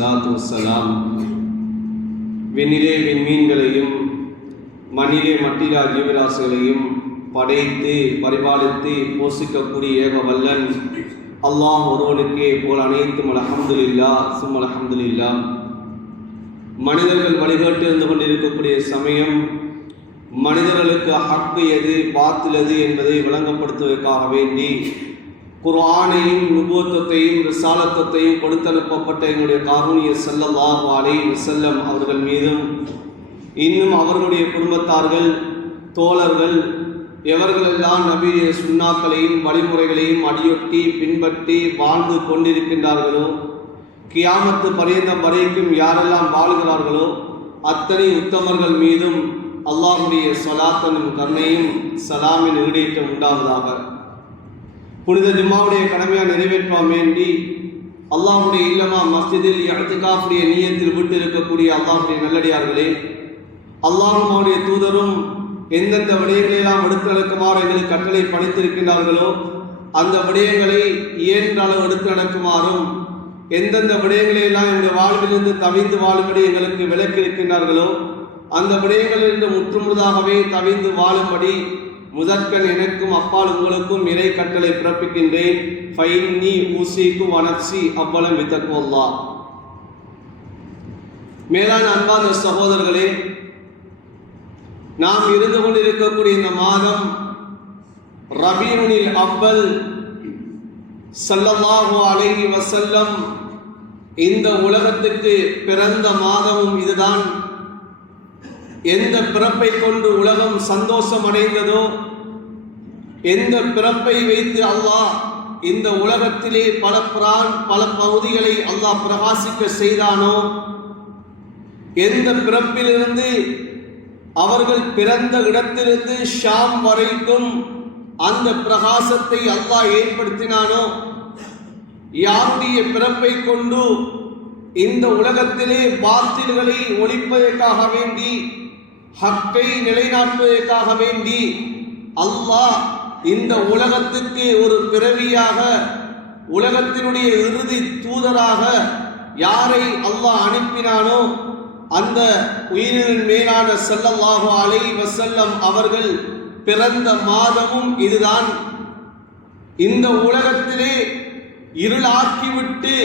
வஸ்ஸலாத்து வஸ்ஸலாம். விண்ணிலே விண்மீன்களையும் மண்ணிலே மட்டிலா ஜீவராசிகளையும் படைத்து பரிபாலித்து போஷிக்கக்கூடிய ஏக வல்லன் அல்லாஹ் ஒருவனுக்கே போல் அனைத்தும் அல்ஹம்துலில்லாஹ் சும்மா அல்ஹம்துலில்லாஹ். மனிதர்கள் வழிகாட்டு இருந்து கொண்டிருக்கக்கூடிய சமயம் மனிதர்களுக்கு ஹக்கு எது பாத்தில் எது என்பதை விளங்கப்படுத்துவதற்காக வேண்டி குர்ஆனையும் நுபுவத்தையும் ரிசாலத்தையும் கொடுத்தனுப்பப்பட்ட எங்களுடைய காரூணிய ஸல்லல்லாஹு அலைஹி வஸல்லம் அவர்கள் மீதும் இன்னும் அவர்களுடைய குடும்பத்தார்கள் தோழர்கள் எவர்களெல்லாம் நபிய சுன்னாக்களையும் வழிமுறைகளையும் அடியொட்டி பின்பற்றி வாழ்ந்து கொண்டிருக்கின்றார்களோ கியாமத்து பரியந்தம் வரைக்கும் யாரெல்லாம் வாழ்கிறார்களோ அத்தனை உத்தமர்கள் மீதும் அல்லாஹுடைய ஸலாத்தனும் கருணையும் சலாமின் ஈடேற்றம் உண்டாவதாக. புனித ஜும்மாவுடைய கடமையாக நிறைவேற்ற வேண்டி அல்லாஹுடைய இல்லமா மஸ்ஜிதில் இஅ்திகாஃபுடைய நியத்தில் விட்டு இருக்கக்கூடிய அல்லாஹுடைய நல்லடியார்களே, அல்லாஹ்வும் அவருடைய தூதரும் எந்தெந்த விடயங்களெல்லாம் எடுத்துரைக்குமாறு எங்களுக்கு கட்டளை பணித்திருக்கின்றார்களோ அந்த விடயங்களை இயன்ற அளவு எடுத்து நடக்குமாறும் எந்தெந்த விடயங்களையெல்லாம் எங்களுடைய வாழ்விலிருந்து தவிந்து வாழும்படி எங்களுக்கு விலக்கி இருக்கின்றார்களோ அந்த விடயங்களிலிருந்து முற்றுமுழுதாகவே தவிந்து வாழும்படி முதற்கண் எனக்கும் அப்பால் உங்களுக்கும் இறை கட்டளை பிறப்பிக்கின்றேன். ஃபைன்னி ஊசிக்கு வனப்சி அவ்வளம் வித்தக்குவல்லா. மேலான அன்பான சகோதரர்களே, நாம் இருந்து கொண்டிருக்கக்கூடிய இந்த மாதம் ரபீஉல் அவ்வல் ஸல்லல்லாஹு அலைஹி வஸல்லம் இந்த உலகத்துக்கு பிறந்த மாதமும் இதுதான். எந்த பிறப்பை கொண்டு உலகம் சந்தோஷம் அடைந்ததோ, எந்த பிறப்பை வைத்து அல்லாஹ் இந்த உலகத்திலே பல பகுதிகளை அல்லாஹ் பிரகாசிக்க செய்தானோ, எந்த பிறப்பிலிருந்து அவர்கள் பிறந்த இடத்திலிருந்து ஷாம் வரைக்கும் அந்த பிரகாசத்தை அல்லாஹ் ஏற்படுத்தினானோ, யாருடைய பிறப்பை கொண்டு இந்த உலகத்திலே பாத்தில்களை ஒழிப்பதற்காக வேண்டி ஹக்கை நிலைநாட்டுவதற்காக வேண்டி அல்லாஹ் இந்த உலகத்துக்கு ஒரு பிறவியாக உலகத்தினுடைய இறுதி தூதராக யாரை அல்லாஹ் அனுப்பினானோ அந்த உயிரின் மேலான ஸல்லல்லாஹு அலைஹி வஸல்லம் அவர்கள் பிறந்த மாதமும் இதுதான். இந்த உலகத்திலே இருளாக்கிவிட்டு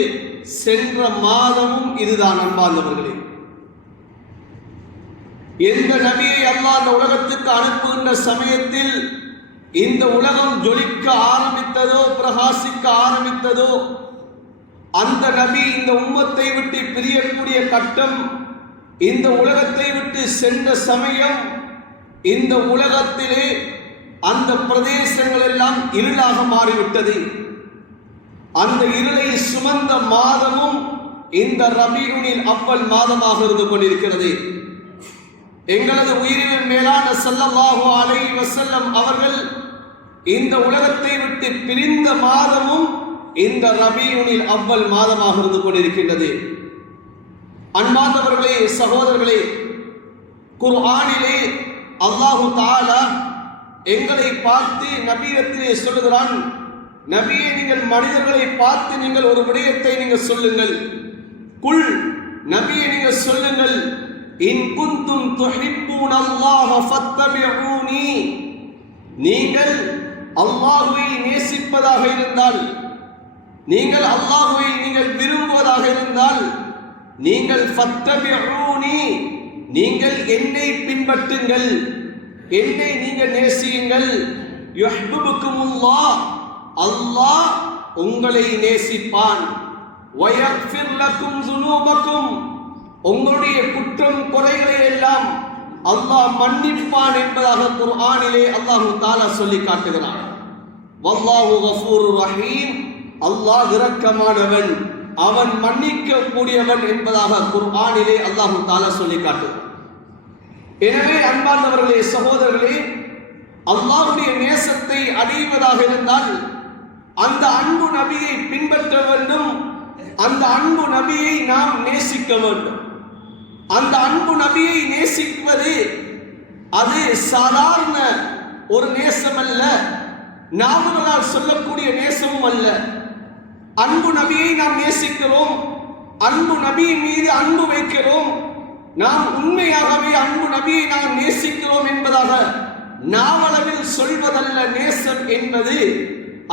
சென்ற மாதமும் இதுதான். அன்பார்ந்தவர்களே, எந்த நபியை அல்லாஹ் இந்த உலகத்துக்கு அனுப்புகின்ற சமயத்தில் இந்த உலகம் ஜொலிக்க ஆரம்பித்ததோ பிரகாசிக்க ஆரம்பித்ததோ அந்த நபி இந்த உம்மத்தை விட்டு பிரியக்கூடிய கட்டம், இந்த உலகத்தை விட்டு சென்ற சமயம் இந்த உலகத்திலே அந்த பிரதேசங்கள் எல்லாம் இருளாக மாறிவிட்டது. அந்த இருளை சுமந்த மாதமும் இந்த ரபீஉல் அவ்வல் மாதமாக இருந்து கொண்டிருக்கிறது. எங்களது உயிரின் மேலான ஸல்லல்லாஹு அலைஹி வஸல்லம் அவர்கள் இந்த உலகத்தை விட்டு பிரிந்த மாதமும் இந்த ரபீஉல் அவ்வல் மாதமாக இருந்து கொண்டிருக்கின்றது. அன்பார்ந்தவர்களே, சகோதரர்களே, குர்ஆனிலே அல்லாஹு தஆலா எங்களை பார்த்து நபியிடத்திலே சொல்லுகிறான், நபியே, நீங்கள் மனிதர்களை பார்த்து நீங்கள் ஒரு விடயத்தை நீங்கள் சொல்லுங்கள். குல், நபியே நீங்கள் சொல்லுங்கள், இன் குன்தும் துஹிப்பூனல்லாஹ ஃபத்தபிஊனி, நீங்கள் அல்லாஹ்வை நேசிப்பதாக இருந்தால், நீங்கள் அல்லாஹ்வை நீங்கள் விரும்புவதாக இருந்தால், நீங்கள் ஃபத்தபிஊனி, நீங்கள் என்னை பின்பற்றுங்கள், என்னை நீங்கள் நேசியுங்கள். யுஹ்பிபுக்குமுல்லாஹ், அல்லாஹ் உங்களை நேசிப்பான். வயக்ஃபிர் லக்கும் ஸுனூபக்கும், உங்களுடைய குற்றம் குறைகளை எல்லாம் அல்லாஹ் மன்னிப்பான் என்பதாக குர்ஆனிலே அல்லாஹ் தஆலா சொல்லி காட்டுகிறான். வல்லாஹு கஃபூருர் ரஹீம், அல்லாஹ் இரக்கமானவன், அவன் மன்னிக்க கூடியவன் என்பதாக குர்ஆனிலே அல்லாஹ் தஆலா சொல்லி காட்டுகிறான். எனவே அன்பார்ந்தவர்களே, சகோதரர்களே, அல்லாஹ்வுடைய நேசத்தை அடைவதாக இருந்தால் அந்த அன்பு நபியை பின்பற்ற வேண்டும். அந்த அன்பு நபியை நாம் நேசிக்க வேண்டும். அந்த அன்பு நபியை நேசிப்பது அது சாதாரண ஒரு நேசம் அல்ல, நாமளால் சொல்லக்கூடிய நேசமும் அல்ல. அன்பு நபியை நாம் நேசிக்கிறோம். அன்பு நபி மீது அன்பு வைக்கிறோம், நாம் உண்மையாகவே அன்பு நபியை நாம் நேசிக்கிறோம் என்பதாக நாவளவில் சொல்வதல்ல நேசம் என்பது.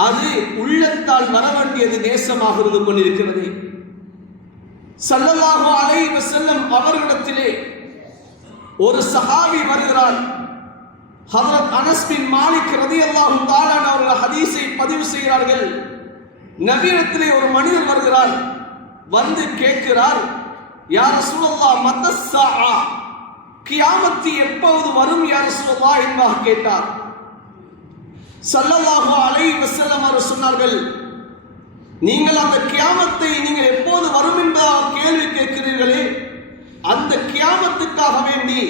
அது உள்ளத்தால் வர வேண்டியது நேசமாக இருந்து கொண்டிருக்கிறது. ஸல்லல்லாஹு அலைஹி வஸல்லம் அவர்களிடத்திலே ஒரு சஹாபி வருகிறார். ஹஜ்ரத் அனஸ் பின் மாலிக் ரலியல்லாஹு தஆலா அவர்கள் ஹதீஸை பதிவு செய்கிறார்கள். நபியிடத்திலே ஒரு மனிதர் வருகிறார், வந்து கேட்கிறார், யா ரசூலல்லாஹ் மத்தஸ்ஸாஅ, கியாமத் எப்போது வரும் யா ரசூலல்லாஹ் என்பதாக கேட்டார். ஸல்லல்லாஹு அலைஹி வஸல்லம் அவர்கள் சொன்னார்கள், நீங்கள் அந்த கியாமத்தை நீங்கள் எப்போது வரும் என்பதாக கேள்வி கேட்கிறீர்களே, அந்த கியாமத்துக்காக வேண்டி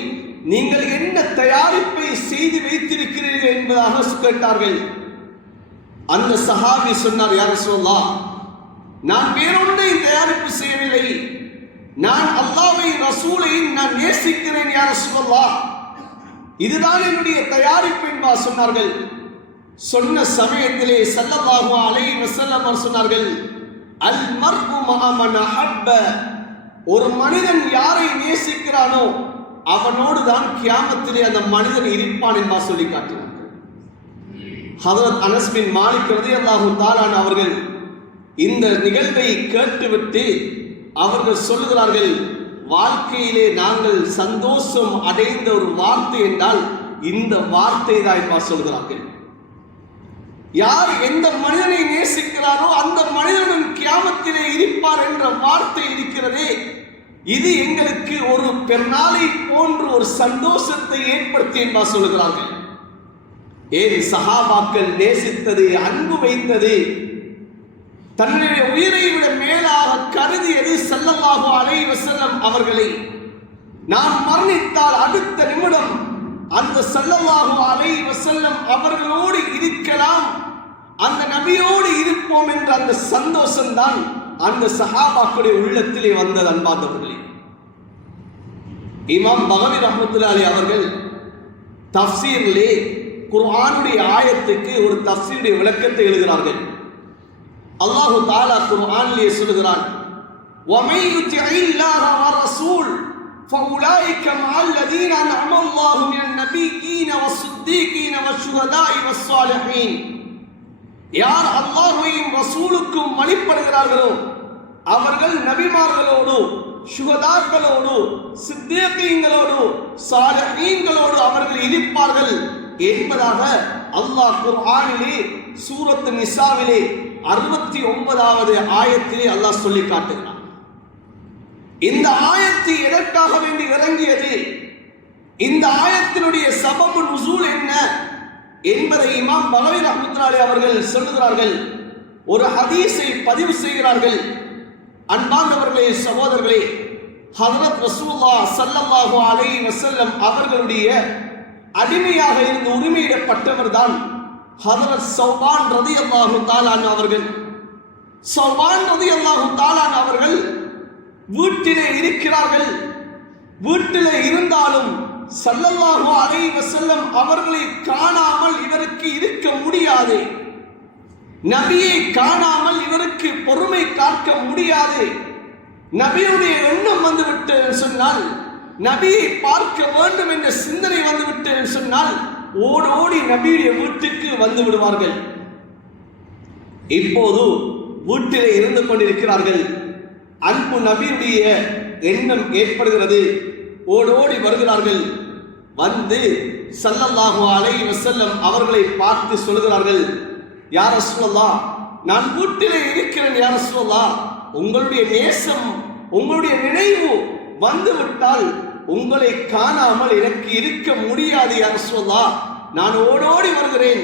நீங்கள் என்ன தயாரிப்பை செய்து வைத்திருக்கிறீர்கள் என்பதாக கேட்டார்கள். அந்த சஹாபி சொன்னார், யா ரசூலல்லாஹ், நான் வேறொன்றை தயாரிப்பு செய்யவில்லை, நான் அல்லாஹ்வை ரசூலையும் நான் நேசிக்கிறேன் யா ரசூலல்லாஹ், இதுதான் என்னுடைய தயாரிப்பு என்பதாக சொன்னார்கள். சொன்ன சமயத்திலே ஸல்லல்லாஹு அலைஹி வஸல்லம் சொன்னார்கள், அல் மர்உ மஅ மன் அஹப்ப, ஒரு மனிதன் யாரை நேசிக்கிறானோ அவனோடு தான் கியாமத்திலே அந்த மனிதன் இருப்பான் என்பதாக சொல்லி காட்டினார்கள். ஹஜ்ரத் அனஸ் பின் மாலிக் ரலியல்லாஹு தஆலா அவர்கள் இந்த நிகழ்வை கேட்டுவிட்டு அவர்கள் சொல்லுகிறார்கள், வாழ்க்கையிலே நாங்கள் சந்தோஷம் அடைந்த ஒரு வார்த்தை என்றால் இந்த வார்த்தை தான் சொல்கிறார்கள். யார் எந்த மனிதனை நேசிக்கிறாரோ அந்த மனிதனும் கியாமத்திலே இருப்பார் என்ற வார்த்தை இருக்கிறதே, இது எங்களுக்கு ஒரு பெருநாளை போன்று ஒரு சந்தோஷத்தை ஏற்படுத்தி என்பா சொல்லுகிறார்கள். ஏன் சஹாபாக்கள் நேசித்தது, அன்பு வைத்தது, தன்னுடைய உயிரை விட மேலாக கருதியது ஸல்லல்லாஹு அலைஹி வஸல்லம் அவர்களை. நாம் மரணித்தால் அடுத்த நிமிடம் அந்த ஸல்லல்லாஹு அலைஹி வஸல்லம் அவர்களோடு இருக்கலாம், அந்த நபியோடு இருப்போம் என்ற அந்த சந்தோஷம் தான் அந்த சஹாபாக்களுடைய உள்ளத்திலே வந்தது. அன்பார்ந்தவர்களே, இமாம் பகவி ரஹ்மத்துல்லாஹி அவர்கள் தஃப்சீரிலே குர்ஆனுடைய ஆயத்துக்கு ஒரு தஃப்சீருடைய விளக்கத்தை எழுதுகிறார்கள். அல்லாஹு தஆலா குர்ஆனிலே சொல்கிறான், وَمَن يُطِعِ اللَّهَ وَالرَّسُولَ فَأُولَٰئِكَ مَعَ الَّذِينَ أَنْعَمَ اللَّهُ مِنَ النَّبِيِّينَ وَالصِّدِّيقِينَ وَالشُّهَدَاءِ وَالصَّالِحِينَ. யார் அல்லாஹ்வையும் ரசூலுக்கும் வழிபடுகிறார்களோ அவர்கள் நபிமார்களோடு, சுஹதாக்களோடு, சித்தீகீன்களோடு, சாலிஹீன்களோடு அவர்கள் இருப்பார்கள் என்பதாக அல்லாஹ் குர்ஆனிலே சூரத் நிசாவிலே 69வது ஆயத்திலே அல்லாஹ் சொல்லி காட்டுகிறார். இந்த ஆயத்து எதற்காக வேண்டி இறங்கியது, இந்த ஆயத்தினுடைய சபபு நுசூல் என்ன என்பதை இமாம் பகவி ரஹ்மத்துல்லாஹி அவர்கள் சொல்லுகிறார்கள். ஒரு ஹதீஸை பதிவு செய்கிறார்கள். அன்பார்ந்தவர்களே, சகோதரர்களே, ஹஜ்ரத் ரசூலுல்லாஹ் ஸல்லல்லாஹு அலைஹி வஸல்லம் அவர்களுடைய அடிமையாக இருந்து உரிமையிடப்பட்டவர் தான் ஹஜ்ரத் ஸௌபான் ரலியல்லாஹு தஆலா அவர்கள். ஸௌபான் ரலியல்லாஹு தஆலா அவர்கள் வீட்டிலே இருக்கிறார்கள். வீட்டிலே இருந்தாலும் ஸல்லல்லாஹு அலைஹி வஸல்லம் அவர்களை காணாமல் இவருக்கு இருக்க முடியாது. நபியை காணாமல் இவருக்கு பொறுமை காக்க முடியாது. நபியுடைய எண்ணம் வந்துவிட்டு சொன்னால், நபியை பார்க்க வேண்டும் என்ற சிந்தனை வந்துவிட்டு சொன்னால் ஓடோடி நபியுடைய வீட்டுக்கு வந்து விடுவார்கள். இப்போது வீட்டிலே இருந்து கொண்டிருக்கிறார்கள். அன்பு நபியுடைய எண்ணம் ஏற்படுகிறது. ஓடோடி வருகிறார்கள். வந்து ஸல்லல்லாஹு அலைஹி வஸல்லம் அவர்களை பார்த்து சொல்கிறார்கள், யா ரசூலல்லாஹ், நான் வீட்டிலே இருக்கிறேன் யா ரசூலல்லாஹ், உங்களுடைய நேசம், உங்களுடைய நினைவு வந்துவிட்டால் உங்களை காணாமல் எனக்கு இருக்க முடியாது யா ரசூலல்லாஹ், நான் ஓடோடி வருகிறேன்.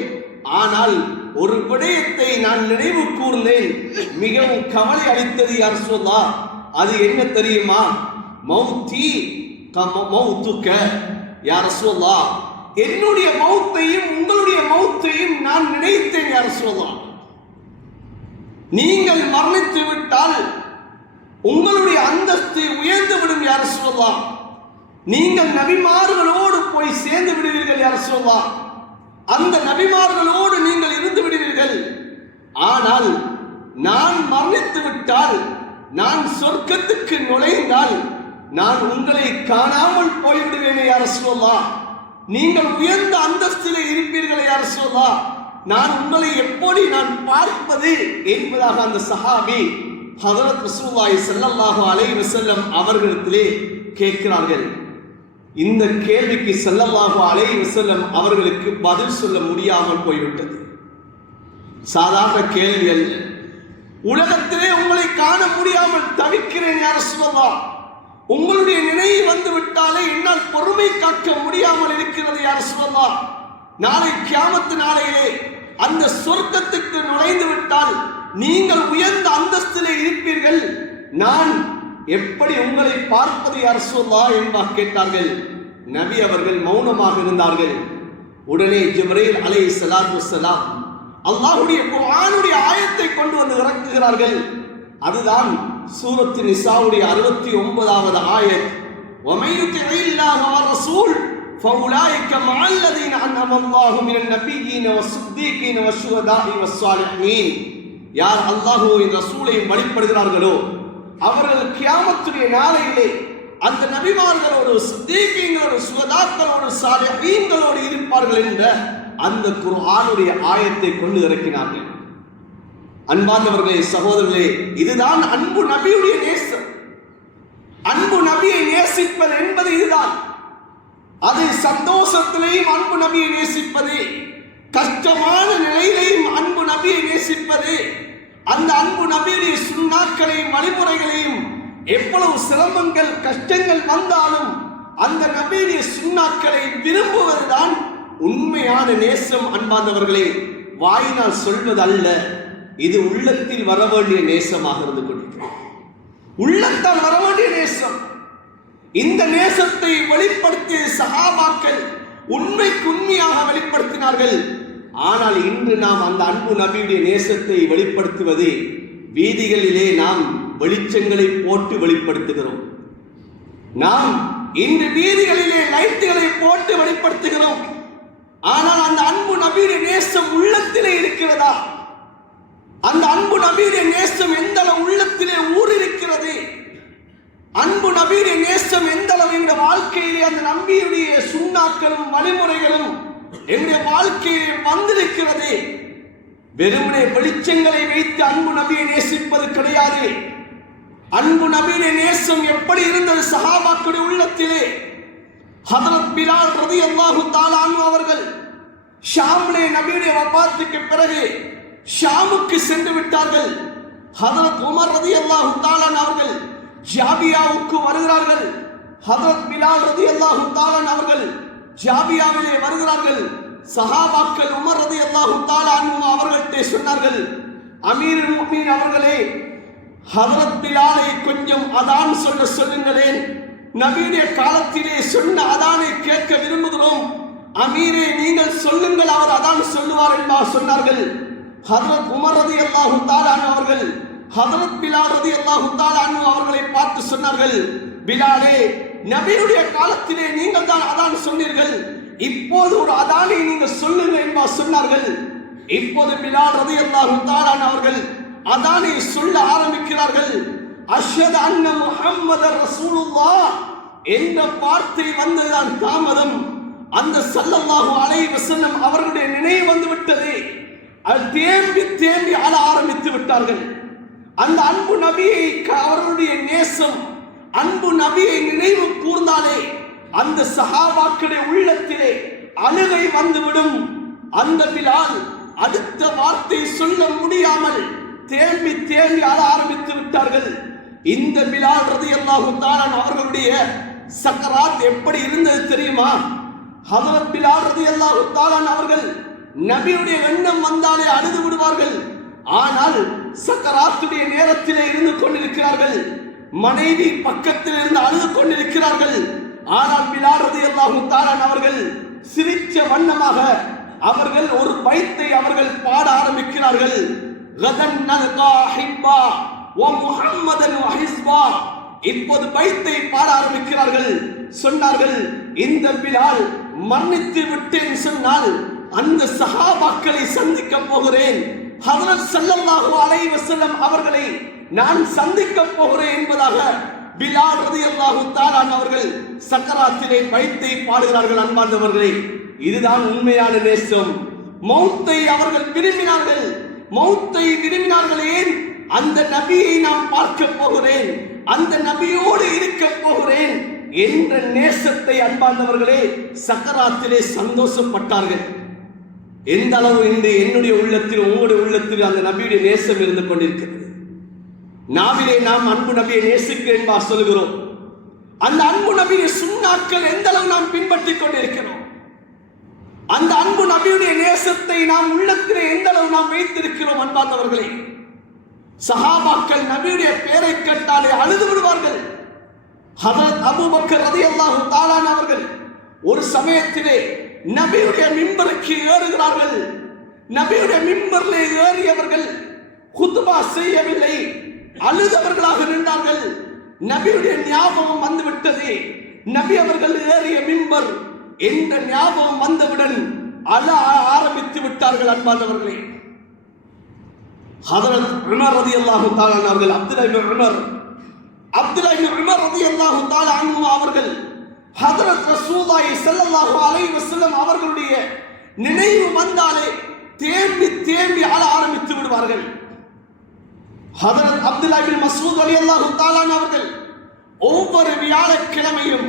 ஆனால் ஒரு விடயத்தை நான் நினைவு கூர்ந்தேன், மிகவும் கவலை அளித்தது யா ரசூலல்லாஹ். அது என்ன தெரியுமா? மௌத்தி மௌத்துக்க யா ரசூலல்லாஹ், என்னுடைய மௌத்தையும் உங்களுடைய மௌத்தையும் நான் நினைத்தேன் யா ரசூலல்லாஹ். நீங்கள் மரணித்து விட்டால் உங்களுடைய அந்தஸ்து உயர்ந்து விடும் யா ரசூலல்லாஹ். நீங்கள் நபிமார்களோடு போய் சேர்ந்து விடுவீர்கள் யா ரசூலல்லாஹ். அந்த நபிமார்களோடு நீங்கள் இருந்து விடுவீர்கள். ஆனால் நான் மரணித்து விட்டால் நான் சொர்க்கத்துக்கு நுழைந்தால் நான் உங்களை காணாமல் போய்விடுவேனே யா ரசூலல்லாஹ். நீங்கள் உயர்ந்த அந்தஸ்திலே இருப்பீர்களே யா ரசூலல்லாஹ், நான் உங்களை எப்படி நான் பார்ப்பது என்பதாக அந்த சஹாபி ஹஜ்ரத் ரசூலுல்லாஹி ஸல்லல்லாஹு அலைஹி வஸல்லம் அவர்களிடத்திலே கேட்கிறார்கள். இந்த கேள்விக்கு ஸல்லல்லாஹு அலைஹி வஸல்லம் அவர்களுக்கு பதில் சொல்ல முடியாமல் போய்விட்டது. சாதாரண கேள்வி அல்ல. உலகத்திலே உங்களை காண முடியாமல் தவிக்கிறேன் யா ரசூலல்லாஹ், உங்களுடைய நினைவு வந்து விட்டாலே என்னால் பொறுமை காக்க முடியாமல் இருக்கிறது யா ரசூலல்லாஹ். நாளை கியாமத்து நாளையிலே அந்த சொர்க்கத்துக்கு நுழைந்து விட்டால் நீங்கள் உயர்ந்த அந்தஸ்திலே இருப்பீர்கள், நான் எப்படி உங்களை பார்ப்பது யா ரசூலல்லாஹ் என்பதாக கேட்டார்கள். நபி அவர்கள் மௌனமாக இருந்தார்கள். உடனே ஜிப்ரீல் அலைஹிஸ்ஸலாத்து வஸ்ஸலாம் அல்லாஹ்வுடைய குர்ஆனுடைய ஆயத்தை கொண்டு வந்து இறக்குகிறார்கள். அதுதான் சூரத்து நிசாவுடைய 69வது ஆயத். وَمَن يُطِعِ اللَّهَ وَالرَّسُولَ فَأُولَٰئِكَ مَعَ الَّذِينَ أَنْعَمَ اللَّهُ مِنَ النَّبِيِّينَ وَالصِّدِّيقِينَ وَالشُّهَدَاءِ وَالصَّالِحِينَ. யார் அல்லாஹ்வின் ரசூலையும் வழிபடுகிறார்களோ அவர்கள் கியாமத்துடைய நாளையிலே அந்த நபிமார்களோடு, சித்தீகீன்களோடு, சுஹதாக்களோடு, சாலிஹீன்களோடு இருப்பார்கள் என்ற அந்த குர்ஆனுடைய ஆயத்தை கொண்டு இறக்கினார்கள். அன்பார்ந்தவர்களே, சகோதரர்களே, இதுதான் அன்பு நபியுடைய நேசம். அன்பு நபியை நேசிப்பது என்பது இதுதான். அது சந்தோஷத்திலேயும் அன்பு நபியை நேசிப்பது, கஷ்டமான நிலையிலேயும் அன்பு நபியை நேசிப்பது, அந்த அன்பு நபியுடைய சுன்னாக்களையும் வழிமுறைகளையும் எவ்வளவு சிரமங்கள் கஷ்டங்கள் வந்தாலும் அந்த நபியுடைய சுன்னாக்களை விரும்புவதுதான் உண்மையான நேசம். அன்பார்ந்தவர்களே, வாயினால் சொல்வது அல்ல, இது உள்ளத்தில் வர வேண்டிய நேசமாக இருந்து கொண்டிருக்கிறது. உள்ளத்தால் வர வேண்டிய நேசம். இந்த நேசத்தை வெளிப்படுத்திய சஹாபாக்கள் உண்மைக்கு உண்மையாக வெளிப்படுத்தினார்கள். ஆனால் இன்று நாம் அந்த அன்பு நபியுடைய நேசத்தை வெளிப்படுத்துவது வீதிகளிலே நாம் வெளிச்சங்களை போட்டு வெளிப்படுத்துகிறோம். நாம் இன்று வீதிகளிலே லைட்டுகளை போட்டு வெளிப்படுத்துகிறோம். ஆனால் அந்த அன்பு நபியுடைய நேசம் உள்ளத்திலே இருக்கிறதா? அந்த அன்பு நபியுடைய நேசம் எந்த அளவு உள்ளத்திலே ஊறிருக்கிறது? அன்பு நபியுடைய நேசம் எந்த அளவு எங்களுடைய வாழ்க்கையிலே அந்த நபியுடைய சுன்னாக்களும் வழிமுறைகளும் எங்களுடைய வாழ்க்கையிலே வந்திருக்கிறது? வெறுமனே வெளிச்சங்களை வைத்து அன்பு நபியை நேசிப்பது கிடையாது. அன்பு நபியுடைய நேசம் எப்படி இருந்தது சஹாபாக்களுடைய உள்ளத்திலே? ஹஜ்ரத் பிலால் ரலியல்லாஹு தஆலா அன்ஹு அவர்கள் ஷாமிலே நபியுடைய வஃபாத்துக்கு பிறகு ஷாமுக்கு சென்று விட்டார்கள். ஹஜ்ரத் உமர் ரலியல்லாஹு தஆலா அவர்கள் ஜாபியாவுக்கு வருகிறார்கள். ஹஜ்ரத் பிலால் ரலியல்லாஹு தஆலா அவர்கள் ஜாபியாவிலே வருகிறார்கள். சஹாபாக்கள் உமர் ரலியல்லாஹு தஆலா அன்ஹு அவர்கள்ட்டே சொன்னார்கள், அமீருல் முஃமினீன் அவர்களே, ஹஜ்ரத் பிலாலை கொஞ்சம் அதான் சொல்லுங்களேன். நபியுடைய காலத்திலே சொன்ன அதானை கேட்க விரும்புகிறோம். அமீரே, நீங்கள் சொல்லுங்கள், அவர் அதான் சொல்லுவார் என்பா சொன்னார்கள். ஹஜ்ரத் உமர் ரலியல்லாஹு தஆலா அவர்கள் ஹஜ்ரத் பிலால் ரலியல்லாஹு தஆலா அவர்களை பார்த்து சொன்னார்கள், பிலாலே, நபியுடைய காலத்திலே நீங்கள் தான் அதான் சொன்னீர்கள், இப்போது ஒரு அதானை நீங்கள் சொல்லுங்கள் என்பா சொன்னார்கள். இப்போது பிலால் ரலியல்லாஹு தஆலா அவர்கள் அதானை சொல்ல ஆரம்பிக்கிறார்கள். அஷ்ஹது அன்ன முஹம்மதர் ரசூலுல்லாஹ் என்ற வார்த்தை வந்ததுதான் தாமதம். அந்த ஸல்லல்லாஹு அலைஹி வஸல்லம் அவர்களுடைய நினைவு வந்து விட்டது. தேம்பி தேம்பி அழ ஆரம்பித்து விட்டார்கள். அந்த அன்பு நபியை, அவர்களுடைய நேசம், அன்பு நபியை நினைவு கூர்ந்தாலே அந்த சஹாபாக்களுடைய உள்ளத்திலே அழுகை வந்துவிடும். அந்த பிலால் அடுத்த வார்த்தை சொல்ல முடியாமல் தேம்பி தேம்பி அழ ஆரம்பித்து விட்டார்கள். இந்த பிலால் ரலியல்லாஹு தஆலா அவர்களுடைய சக்கராத் எப்படி இருந்தது தெரியுமா? ஹஜ்ரத் பிலால் ரலியல்லாஹு தஆலா அவர்கள் நபியுடைய எண்ணம் வந்தாலே அழுது விடுவார்கள். ஆனால் சக்கராத்துடைய நேரத்திலே இருந்து கொண்டிருக்கிறார்கள். மனைவி பக்கத்தில் இருந்து அழுது கொண்டிருக்கிறார்கள். ஆனால் பிலால் ரலியல்லாஹு தஆலா அவர்கள் சிரிச்ச வண்ணமாக அவர்கள் ஒரு பைத்தை அவர்கள் பாட ஆரம்பிக்கிறார்கள். கதன் நல்கா ஹிப்பா வ முஹம்மதன் வ ஹிஸ்பா. இப்போது பைத்தை பாட ஆரம்பிக்கிறார்கள். சொன்னார்கள், இந்த பிலால் மன்னித்து விட்டேன் சொன்னால் அந்த சஹாபாக்களை சந்திக்க போகிறேன். ஹஜ்ரத் ஸல்லல்லாஹு அலைஹி வஸல்லம் அவர்களை நான் சந்திக்க போகிறேன் என்பதாக பிலால் ரலியல்லாஹு தஆலா அவர்கள் சக்கராத்திலே பைத்தை பாடுகிறார்கள். அன்பார்ந்தவர்களே, இதுதான் உண்மையான நேசம். மௌத்தை அவர்கள் விரும்பினார்கள். மௌத்தை விரும்பினார்கள். ஏன்? அந்த நபியை நான் பார்க்க போகிறேன், அந்த நபியோடு இருக்க போகிறேன் என்ற நேசத்தை அன்பார்ந்தவர்களே சக்கராத்திலே சந்தோஷப்பட்டார்கள். எந்த அளவு இன்று என்னுடைய உள்ளத்தில் உங்களுடைய உள்ளத்தில் அந்த நபியுடைய நேசம் இருந்து கொண்டிருக்கிறது. நாவிலே நாம் அன்பு நபியை நேசிக்கிறேன் என்பா சொல்கிறோம். அந்த அன்பு நபியை சுன்னாக்கள் எந்த அளவு நாம் பின்பற்றிக் கொண்டிருக்கிறோம். அந்த அன்பு நபியுடைய நேசத்தை நாம் உள்ளத்திலே எந்த அளவு நாம் வைத்திருக்கிறோம். அன்பார்ந்தவர்களே, சஹாபாக்கள் நபியுடைய பெயரை கேட்டாலே அழுது விடுவார்கள். ஹதரத் அபூபக்கர் ரலியல்லாஹு தஆலா அவர்கள் ஒரு சமயத்திலே நபியுடைய மிம்பருக்கு ஏறுகிறார்கள். நபியுடைய மிம்பரிலே ஏறியவர்கள் குத்பா செய்யவில்லை, அழுதவர்களாக நின்றார்கள். நபியுடைய ஞாபகம் வந்துவிட்டது. நபி அவர்கள் ஏறிய மிம்பர் என்ற ஞாபகம் வந்தவுடன் அழ ஆரம்பித்து விட்டார்கள். அன்பானவர்களே, ஹதரத் உமர் ரலியல்லாஹு தஆலா அவர்கள் அப்துல்லாஹ் இப்னு உமர் ரலியல்லாஹு தஆலா அன்ஹு அவர்கள் ஹதரத் ரசூலுல்லாஹி ஸல்லல்லாஹு அலைஹி வஸல்லம் அவர்களுடைய நினைவு வந்தாலே தேம்பி தேம்பி அழ ஆரம்பித்து விடுவார்கள். ஹதரத் அப்துல்லாஹ் இப்னு மஸ்ஊத் ரலியல்லாஹு தஆலா அவர்கள் ஒவ்வொரு வியாழக்கிழமையும்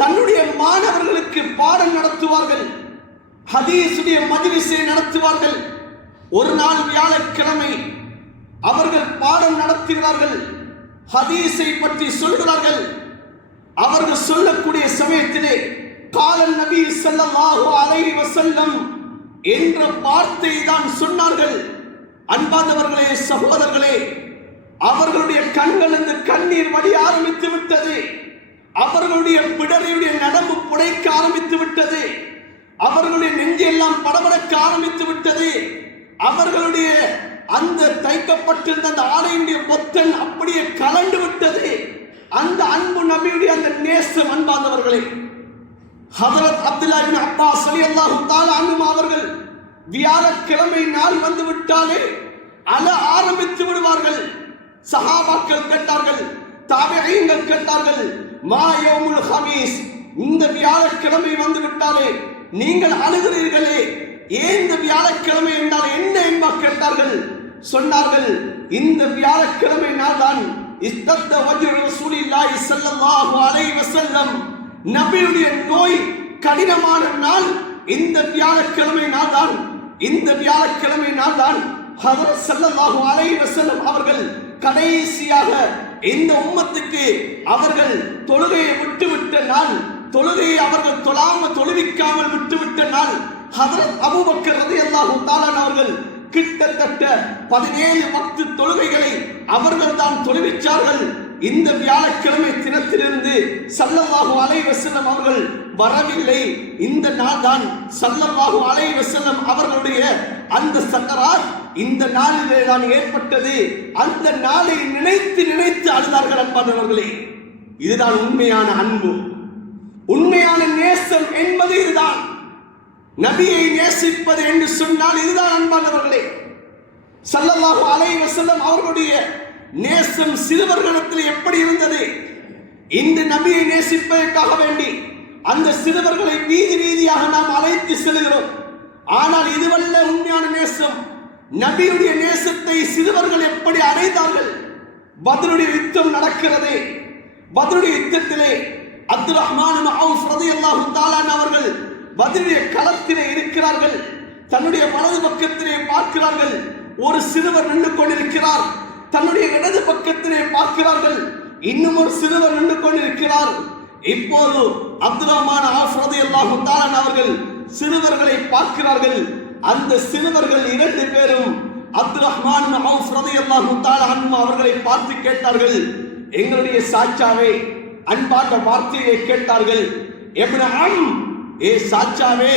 தன்னுடைய மாணவர்களுக்கு பாடம் நடத்துவார்கள். ஹதீஸுடைய மஜ்லிஸை நடத்துவார்கள். ஒரு நாள் வியாழக்கிழமை அவர்கள் பாடம் நடத்துகிறார்கள். ஹதீஸை பற்றி சொல்கிறார்கள். அவர்கள் சொல்லக்கூடிய சமயத்திலே காலன் நபி ஸல்லல்லாஹு அலைஹி வஸல்லம் என்ற வார்த்தை தான் சொன்னார்கள். அன்பார்ந்தவர்களே, சகோதரர்களே, அவர்களுடைய கண்களிலிருந்து கண்ணீர் வடிய ஆரம்பித்து விட்டது. அவர்களுடைய பிடரையுடைய நரம்பு புடைக்க ஆரம்பித்து விட்டது. அவர்களுடைய நெஞ்செல்லாம் படபடக்க ஆரம்பித்து விட்டது. அவர்களுடைய அந்த தைக்கப்பட்டிருந்த அந்த ஆடையுடைய பொத்தன் அப்படியே கலண்டு விட்டது. அந்த அன்பு நபியுடைய அந்த நேசம். அன்பார்ந்தவர்களே, ஹதரத் அப்துல்லாஹ் இப்னு அப்பாஸ் ரலியல்லாஹு தஆலா அன்ஹு அவர்கள் வியாழக்கிழமை நாள் வந்து விட்டாலே அழ ஆரம்பித்து விடுவார்கள். சஹாபாக்கள் கேட்டார்கள், தாபிஈன்கள் கேட்டார்கள், மா யௌமுல் ஹமீஸ், இந்த வியாழக்கிழமை வந்து விட்டாலே நீங்கள் அழுகிறீர்களே, ஏன் இந்த வியாழக்கிழமை என்றால் என்ன என்பா கேட்டார்கள். சொன்னார்கள், இந்த வியாழக்கிழமை நாள் தான் இஸ்தத்த வஜ்ஹு ரசூலில்லாஹி ஸல்லல்லாஹு அலைஹி வஸல்லம், நபியுடைய நோய் கடினமான நாள் இந்த வியாழக்கிழமை நாள் தான். இந்த வியாழக்கிழமை நாள் தான் ஹதரத் ஸல்லல்லாஹு அலைஹி வஸல்லம் அவர்கள் கடைசியாக இந்த உம்மத்துக்கு அவர்கள் தொழுகையை விட்டுவிட்ட நாள், தொழுகையை அவர்கள் தொழுவிக்காமல் விட்டுவிட்ட நாள். ஹதரத் அபூபக்கர் ரலியல்லாஹு தஆலா அவர்கள் கிட்டத்தட்ட 17 வக்து தொழுகைகளை அவர்கள் தான் தொழுவிச்சார்கள். இந்த வியாழக்கிழமை தினத்திலிருந்து ஸல்லல்லாஹு அலைஹி வஸல்லம் அவர்கள் வரவில்லை. இந்த நாள் தான் ஸல்லல்லாஹு அலைஹி வஸல்லம் அவர்களுடைய அந்த சக்கராத் இந்த நாளிலே தான் ஏற்பட்டது. அந்த நாளை நினைத்து நினைத்து அழுதார்கள். அன்பானவர்களே, இதுதான் உண்மையான அன்பு, உண்மையான நேசம் என்பது இதுதான். நபியை நேசிப்பது என்று சொன்னால் இதுதான். அன்பானவர்களே, ஸல்லல்லாஹு அலைஹி வஸல்லம் அவர்களுடைய நேசம் சிறுவர்களிடத்தில் எப்படி இருந்தது? இந்த நபியை நேசிப்பதற்காக வேண்டி அந்த சிறுவர்களை வீதி வீதியாக நாம் அழைத்து செல்கிறோம். ஆனால் இதுவல்ல உண்மையான நேசம். நபியுடைய நேசத்தை சிறுவர்கள் எப்படி அடைந்தார்கள்? பத்ருடைய யுத்தம் நடக்கிறது. பத்ருடைய யுத்தத்திலே அப்துல் ரஹ்மான் இப்னு அவுஃப் ரலியல்லாஹு தஆலா அவர்கள் பத்ருடைய களத்திலே இருக்கிறார்கள். தன்னுடைய வலது பக்கத்திலே பார்க்கிறார்கள், ஒரு சிறுவர் நின்று கொண்டிருக்கிறார். தன்னுடைய இடது பக்கத்திலே பார்க்கிறார்கள், இன்னும் ஒரு சிறுவர் நின்று கொண்டிருக்கிறார். இப்போது அப்துல் ரஹ்மான் அவுஃப் ரலியல்லாஹு தஆலா அவர்கள் சிறுவர்களை பார்க்கிறார்கள். அந்த சிறுவர்கள் 2 பேரும் அப்துல் ரஹ்மான் இப்னு அவுஃப் ரலியல்லாஹு தஆலா அன்ஹு அவர்களை பார்த்து கேட்டார்கள், எங்களுடைய சாச்சாவே, அன்பான வார்த்தையை கேட்டார்கள். இப்னு அம், ஏ சாச்சாவே,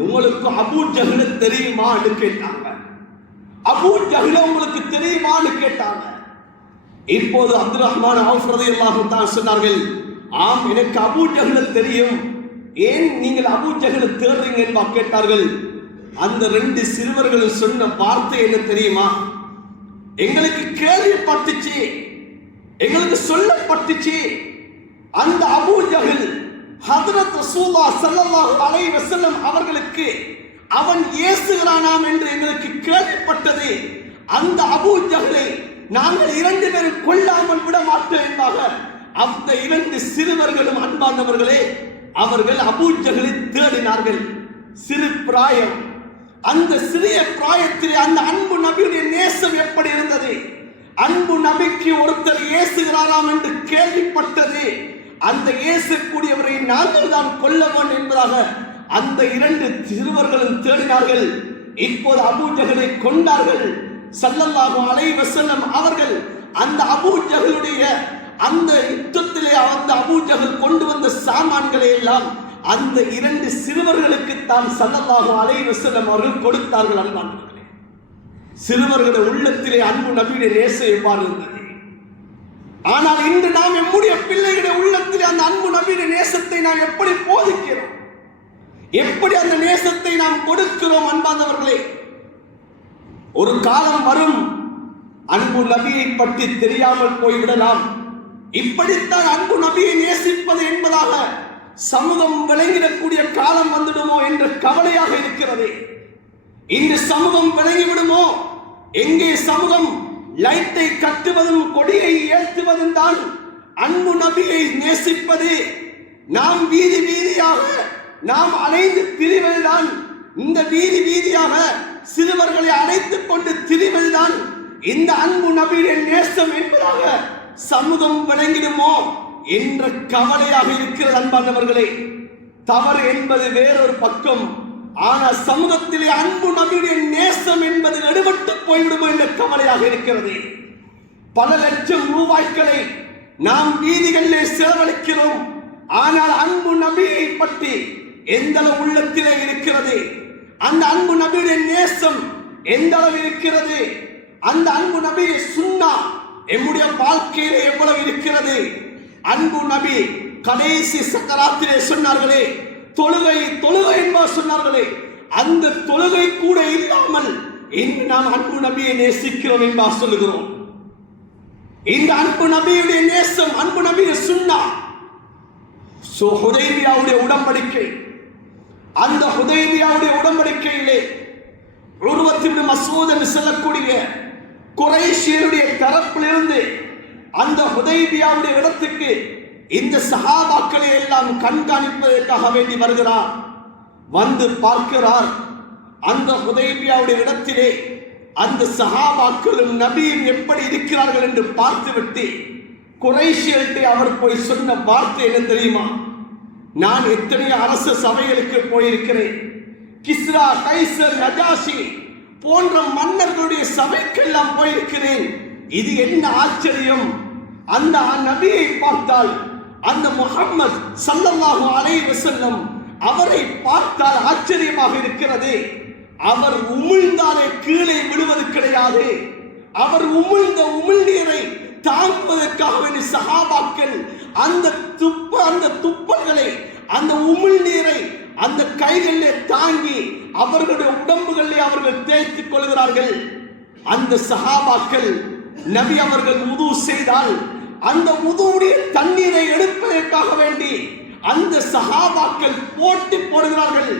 உங்களுக்கு அபூ ஜஹல் தெரியுமா என்று கேட்டாங்க. அபூ ஜஹல் உங்களுக்கு தெரியுமான்னு கேட்டாங்க. இப்போது அப்துல் ரஹ்மான் அவுஃப் ரலியல்லாஹு தஆலா சொன்னார்கள், ஆம், எனக்கு அபூ ஜஹல் தெரியும். ஏன் நீங்கள் அபூ ஜஹல் தேடுறீங்க என்று கேட்டார்கள். அந்த 2 சிறுவர்கள் சொன்ன வார்த்தை என்ன தெரியுமா? எங்களுக்கு கேள்விப்பட்டுச்சு, எங்களுக்கு சொல்லப்பட்டுச்சு, அந்த அபூ ஜஹல் ஹஜ்ரத் ரசூலுல்லாஹ் ஸல்லல்லாஹு அலைஹி வஸல்லம் அவர்களுக்கு அவன் ஏசுகிறானாம் என்று எங்களுக்கு கேள்விப்பட்டது. அந்த அபூ ஜஹலை நாங்கள் 2 பேரும் கொல்லாமல் விட மாட்டோம் என்பதாக அந்த 2 சிறுவர்களும் அன்பானவர்களே அவர்கள் அபூ ஜஹலை தேடினார்கள். சிறு பிராயம், அந்த சிறிய பிராயத்திலே அந்த அன்பு நபியுடைய நேசம் எப்படி இருந்தது? அன்பு நபிக்கு ஒருத்தர் ஏசுகிறாராம் என்று கேள்விப்பட்டது. அந்த ஏசக்கூடியவரை நாங்கள் தான் கொல்லவன் என்பதாக அந்த 2 சிறுவர்களும் தேடினார்கள். இப்போது அபூ ஜஹலை கொண்டார்கள். ஸல்லல்லாஹு அலைஹி வஸல்லம் அவர்கள் அந்த அபூ ஜஹலுடைய அந்த யுத்தத்திலே அந்த அபூ ஜஹல் கொண்டு வந்த சாமான்களை எல்லாம் அந்த 2 சிறுவர்களுக்கு தான் ஸல்லல்லாஹு அலைஹி வஸல்லம் அவர்கள் கொடுத்தார்கள். அன்பானவர்களே, சிறுவர்களுடைய உள்ளத்திலே அன்பு நபியுடைய நேசம் எவ்வாறு இருந்தது? ஆனால் இன்று நாம் நம்முடைய பிள்ளைகளுடைய உள்ளத்திலே அந்த அன்பு நபியுடைய நேசத்தை நாம் எப்படி போதிக்கிறோம்? எப்படி அந்த நேசத்தை நாம் கொடுக்கிறோம்? அன்பானவர்களே, ஒரு காலம் வரும் அன்பு நபியை பற்றி தெரியாமல் போய்விடலாம். இப்படித்தான் அன்பு நபியை நேசிப்பது என்பதாக சமூகம் விளங்கிடக்கூடிய காலம் வந்துடுமோ என்ற கவலையாக இருக்கிறது. இந்த சமூகம் விளங்கிவிடுமோ? எங்கே சமூகம் லைட்டை கட்டுவதும் கொடியை ஏற்றுவதும் தான் அன்பு நபியை நேசிப்பது. நாம் வீதி வீதியாக நாம் அலைந்து திரிவதுதான், இந்த வீதி வீதியாக சிறுவர்களை அழைத்துக் கொண்டு திரிவதுதான் இந்த அன்பு நபியுடைய நேசம் என்பதாக சமூகம் விளங்கிடுமோ என்ற கவலையாக இருக்கிறது. அன்பானவர்களே, தவறு என்பது வேறொரு பக்கம், ஆனால் சமூகத்திலே அன்பு நபியுடைய நேசம் என்பது எடுபட்டு போய்விடுமோ என்ற கவலையாக இருக்கிறது. பல லட்சம் ரூபாய்களை நாம் வீதிகளிலே செலவழிக்கிறோம், ஆனால் அன்பு நபியை பற்றி எந்த அளவு உள்ளத்திலே இருக்கிறது? அந்த அன்பு நபியுடைய நேசம் எந்த அளவு இருக்கிறது? அந்த அன்பு நபியை சுன்னா நம்முடைய வாழ்க்கையிலே எவ்வளவு இருக்கிறது? அன்பு நபி கடைசி சக்கராத்திலே சொன்னார்களே, தொழுகை தொழுகை என்பார் சொன்னார்களே, அந்த தொழுகை கூட இல்லாமல் இன்று நாம் அன்பு நபியை நேசிக்கிறோம் என்பார் சொல்லுகிறோம். இந்த அன்பு நபியுடைய நேசம், அன்பு நபியை சுன்னா ஹுதைபியாவுடைய உடன்படிக்கை, அந்த ஹுதைபியாவுடைய உடன்படிக்கையிலே உர்வத் இப்னு மஸ்ஊத் என்று சொல்லக்கூடிய குறைஷியருடைய தரப்பிலிருந்து அந்த ஹுதைபியாவுடைய இடத்துக்கு இந்த சஹாபாக்களை எல்லாம் கண்காணிப்பதற்காக வேண்டி வருகிறார். வந்து பார்க்கிறார், அந்த ஹுதைபியாவுடைய இடத்திலே அந்த சஹாபாக்களும் நபியும் எப்படி இருக்கிறார்கள் என்று பார்த்துவிட்டு குறைஷியர்கிட்ட அவர் போய் சொன்ன வார்த்தை என்ன தெரியுமா? நான் எத்தனை அரச சபைகளுக்கு போயிருக்கிறேன், கிஸ்ரா, கைசர், நஜாஷி போன்ற மன்னர்களுடைய சபைக்கெல்லாம் போயிருக்கிறேன். இது என்ன ஆச்சரியம்! அந்த நபியை பார்த்தால், அந்த முஹம்மது ஸல்லல்லாஹு அலைஹி வஸல்லம் அவரை பார்த்தால் ஆச்சரியமாக இருக்கிறது. அவர் உமிழ்ந்தாலே கீழே விழுவது கிடையாது. அவர் உமிழ்ந்த உமிழ்நீரை தாங்குவதற்காக வேண்டிய சஹாபாக்கள் அந்த துப்பல்களை, அந்த உமிழ்நீரை அந்த கைகளிலே தாங்கி அவர்களுடைய உடம்புகளிலே அவர்கள் தேய்த்துக் கொள்கிறார்கள். அந்த சஹாபாக்கள் நபி அவர்கள் உது செய்தால் அந்த உதுவுடைய தண்ணீரை எடுப்பதற்காக வேண்டி அந்த சஹாபாக்கள் போட்டி போடுகிறார்கள்.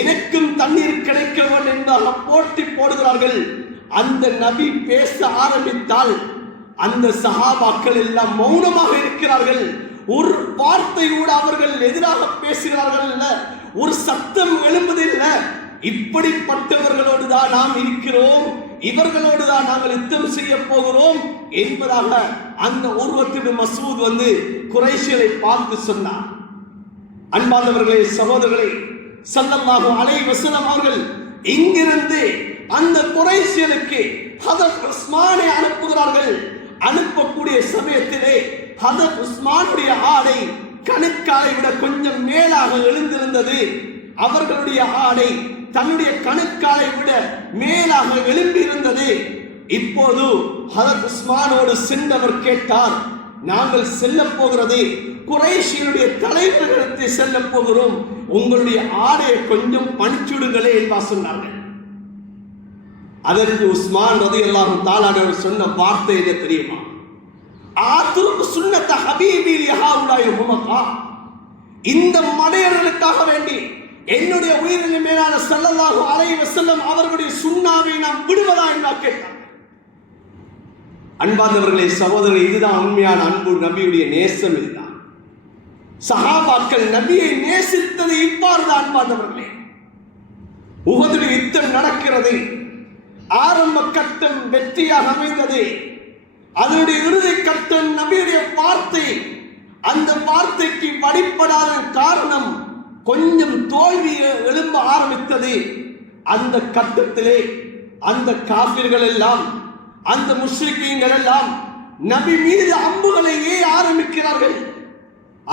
எனக்கும் தண்ணீர் கிடைக்க வேண்டும் என்பதாக போட்டி போடுகிறார்கள். அந்த நபி பேச ஆரம்பித்தால் அந்த சஹாபாக்கள் எல்லாம் மௌனமாக இருக்கிறார்கள். ஒரு வார்த்தை கூட அவர்கள் எதிராக பேசுகிறார்கள் இல்ல, ஒரு சத்தம் எழும்புதில்லை. இப்படிப்பட்டவர்களோடு தான் நாம் இருக்கிறோம், இவர்களோடு தான் நாங்கள் யுத்தம் செய்ய போகிறோம் என்பதாக அந்த உர்வத் இப்னு மஸ்ஊத் வந்து குறைஷியரை பார்த்து சொன்னார். அன்பானவர்களே, சகோதரர்களே, ஸல்லல்லாஹு அலைஹி வஸல்லம் அவர்கள் இங்கிருந்து அந்த குறைஷியருக்கு ஹதரத் உஸ்மானை அனுப்புகிறார்கள். அனுப்பக்கூடிய சமயத்திலே ஹதரத் உஸ்மானுடைய ஆடை கணுக்காலை விட கொஞ்சம் மேலாக எழுந்திருந்தது. அவர்களுடைய ஆடை தன்னுடைய கணுக்காலை விட மேலாக எழும்பி இருந்தது. இப்போது ஹதரத் உஸ்மானோடு சென்றவர் கேட்டார், நாங்கள் செல்ல போகிறது குறைஷியருடைய தலைவர்களுக்கு செல்ல போகிறோம், உங்களுடைய ஆடையை கொஞ்சம் பணிச்சுடுங்களே என்பா சொன்னார்கள். அதற்கு உஸ்மான் ரலியல்லாஹு தஆலா அவர் சொன்ன வார்த்தை என்ன தெரியுமா? ஆத்ருக்கு சுன்னத ஹபீபி லிஹாவுலாய் ஹுமகா, இந்த மடையர்களுக்காக வேண்டி என்னுடைய உயிரின் மேலான ஸல்லல்லாஹு அலைஹி வஸல்லம் அவர்களுடைய சுன்னாவை நாம் விடுவதா என்று கேட்டார். அன்பார்ந்தவர்களே, சகோதரர்களே, இதுதான் உண்மையான அன்பு, நபியுடைய நேசம். இதுதான் சஹாபாக்கள் நபியை நேசித்தது இவ்வாறுதான். அன்பார்ந்தவர்களே, உஹதுடைய யுத்தம் நடக்கிறது. ஆரம்ப கட்டம் வெற்றியாக அமைந்தது. அதனுடைய இறுதி கட்டம் நபியுடைய வார்த்தை. அந்த வார்த்தைக்கு வழிபடாத காரணம் கொஞ்சம் தோல்வி எழும்ப ஆரம்பித்தது. அந்த கட்டத்திலே அந்த காபிர்கள் எல்லாம், அந்த முஸ்லிம்கள் எல்லாம் நபி மீது அம்புகளை ஆரம்பிக்கிறார்கள்.